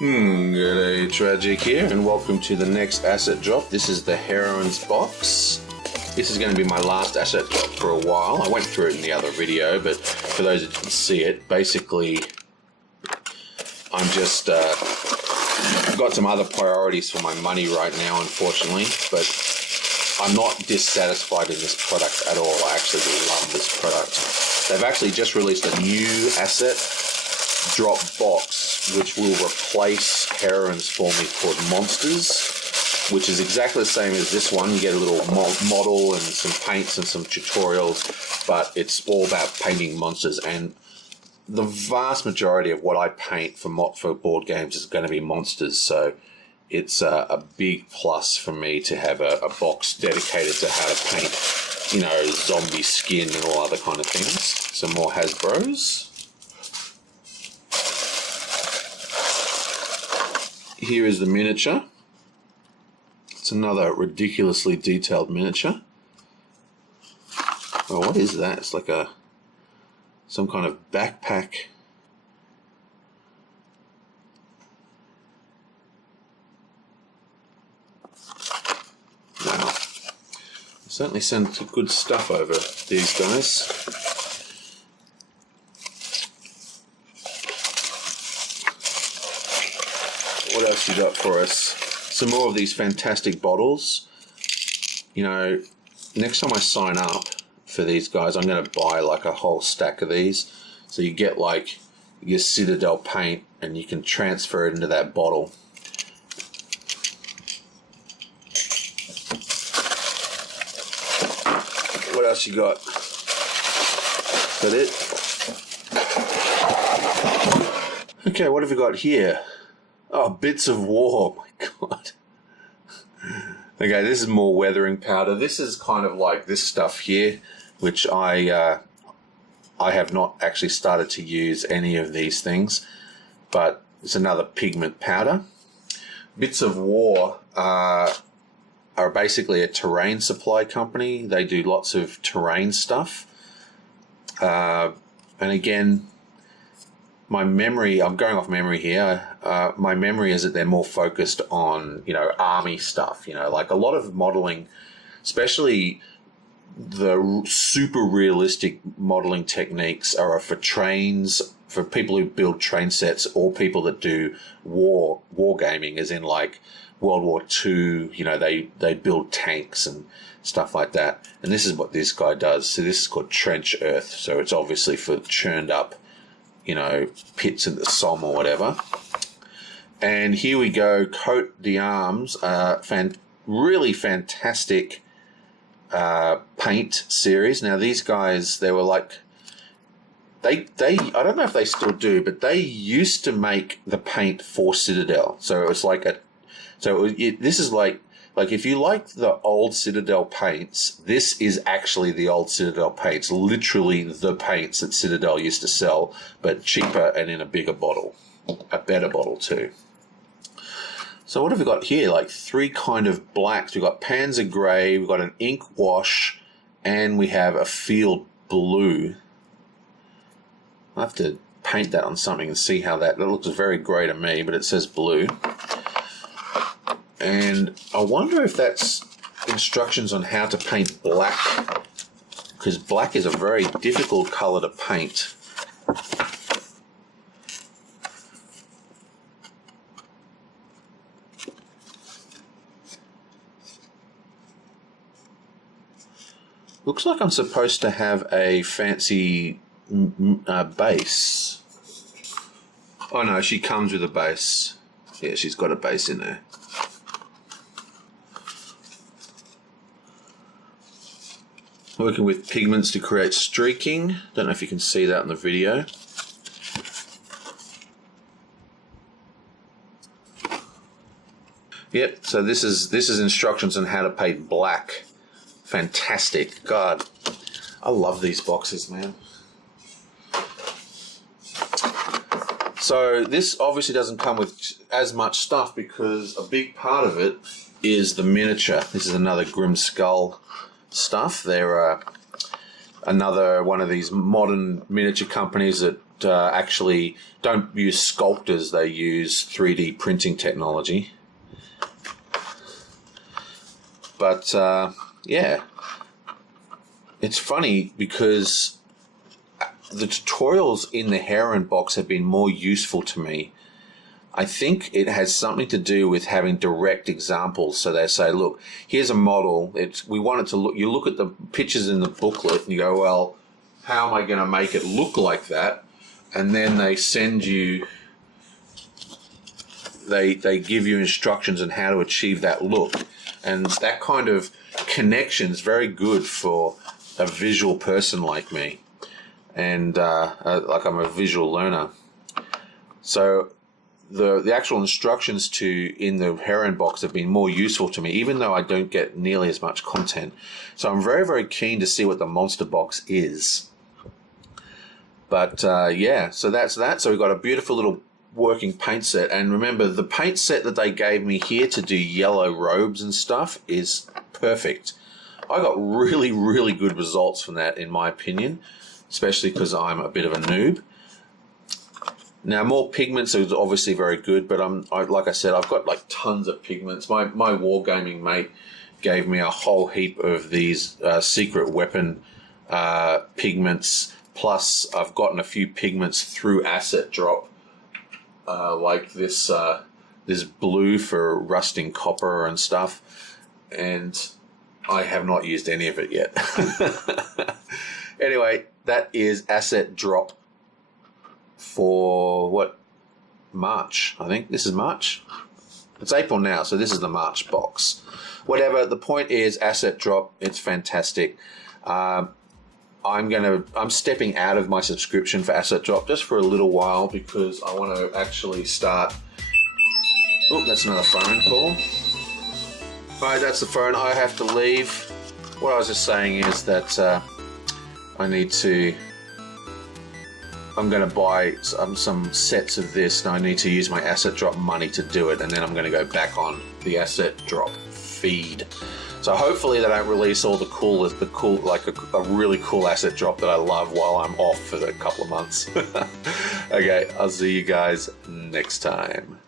G'day, Tragic here, and welcome to the next asset drop. This is the Heroines box. This is going to be my last asset drop for a while. I went through it in the other video, but for those that didn't see it, basically I'm just got some other priorities for my money right now, unfortunately, but I'm not dissatisfied in this product at all. I actually love this product. They've actually just released a new asset drop box which will replace Heroines for me called Monsters, which is exactly the same as this one. You get a little model and some paints and some tutorials, but it's all about painting monsters, and the vast majority of what I paint for board games is going to be monsters, so it's a big plus for me to have a box dedicated to how to paint, you know, zombie skin and all other kind of things. Some more Hasbros. Here is the miniature. It's another ridiculously detailed miniature. Oh, what is that? It's like some kind of backpack. Wow. Certainly send good stuff over these guys. What else you got for us? Some more of these fantastic bottles. You know, next time I sign up for these guys, I'm going to buy like a whole stack of these. So you get like your Citadel paint and you can transfer it into that bottle. What else you got? Is that it? Okay, what have we got here? Oh, bits of war. Oh my god. Okay, this is more weathering powder. This is kind of like this stuff here, which I have not actually started to use any of these things, but it's another pigment powder. Bits of War are basically a terrain supply company. They do lots of terrain stuff. And again, my memory, I'm going off memory here, my memory is that they're more focused on, you know, army stuff, you know, like a lot of modeling, especially the super realistic modeling techniques are for trains, for people who build train sets, or people that do war gaming, as in like World War II, you know, they build tanks and stuff like that. And this is what this guy does. So this is called trench earth. So it's obviously for churned up, you know, pits in the Somme or whatever. And here we go, Coat d'Arms, really fantastic paint series. Now these guys, they were like, they I don't know if they still do, but they used to make the paint for Citadel. So it was like this is like if you like the old Citadel paints, this is actually the old Citadel paints, literally the paints that Citadel used to sell, but cheaper and in a bigger bottle, a better bottle too. So what have we got here? Like three kind of blacks. We've got Panzer Grey, we've got an ink wash, and we have a field blue. I'll have to paint that on something and see how that looks. Very grey to me, but it says blue. And I wonder if that's instructions on how to paint black, because black is a very difficult color to paint. Looks like I'm supposed to have a fancy base. Oh no, she comes with a base. Yeah, she's got a base in there. Working with pigments to create streaking. Don't know if you can see that in the video. Yep, so this is instructions on how to paint black. Fantastic. God, I love these boxes, man. So this obviously doesn't come with as much stuff because a big part of it is the miniature. This is another Grim Skull stuff. They're another one of these modern miniature companies that don't use sculptors, they use 3D printing technology. But yeah, it's funny because the tutorials in the Heroine box have been more useful to me. I think it has something to do with having direct examples. So they say, look, here's a model. We want it to look, you look at the pictures in the booklet and you go, well, how am I going to make it look like that? And then they send you, they give you instructions on how to achieve that look. And that kind of connection is very good for a visual person like me. And like I'm a visual learner. So the actual instructions in the Heroine box have been more useful to me, even though I don't get nearly as much content. So I'm very, very keen to see what the monster box is. But yeah, so that's that. So we've got a beautiful little working paint set. And remember, the paint set that they gave me here to do yellow robes and stuff is perfect. I got really, really good results from that, in my opinion, especially because I'm a bit of a noob. Now, more pigments is obviously very good, but like I said, I've got like tons of pigments. My wargaming mate gave me a whole heap of these secret weapon pigments. Plus, I've gotten a few pigments through asset drop, like this blue for rusting copper and stuff, and I have not used any of it yet. Anyway, that is asset drop for what? March, I think. This is March. It's April now, so this is the March box. Whatever, the point is asset drop. It's fantastic. I'm stepping out of my subscription for asset drop just for a little while because I want to actually start. Oh, that's another phone call. Right, that's the phone. I have to leave. What I was just saying is that I'm going to buy some sets of this, and I need to use my asset drop money to do it, and then I'm going to go back on the asset drop feed. So hopefully they don't release all like a really cool asset drop that I love while I'm off for a couple of months. Okay, I'll see you guys next time.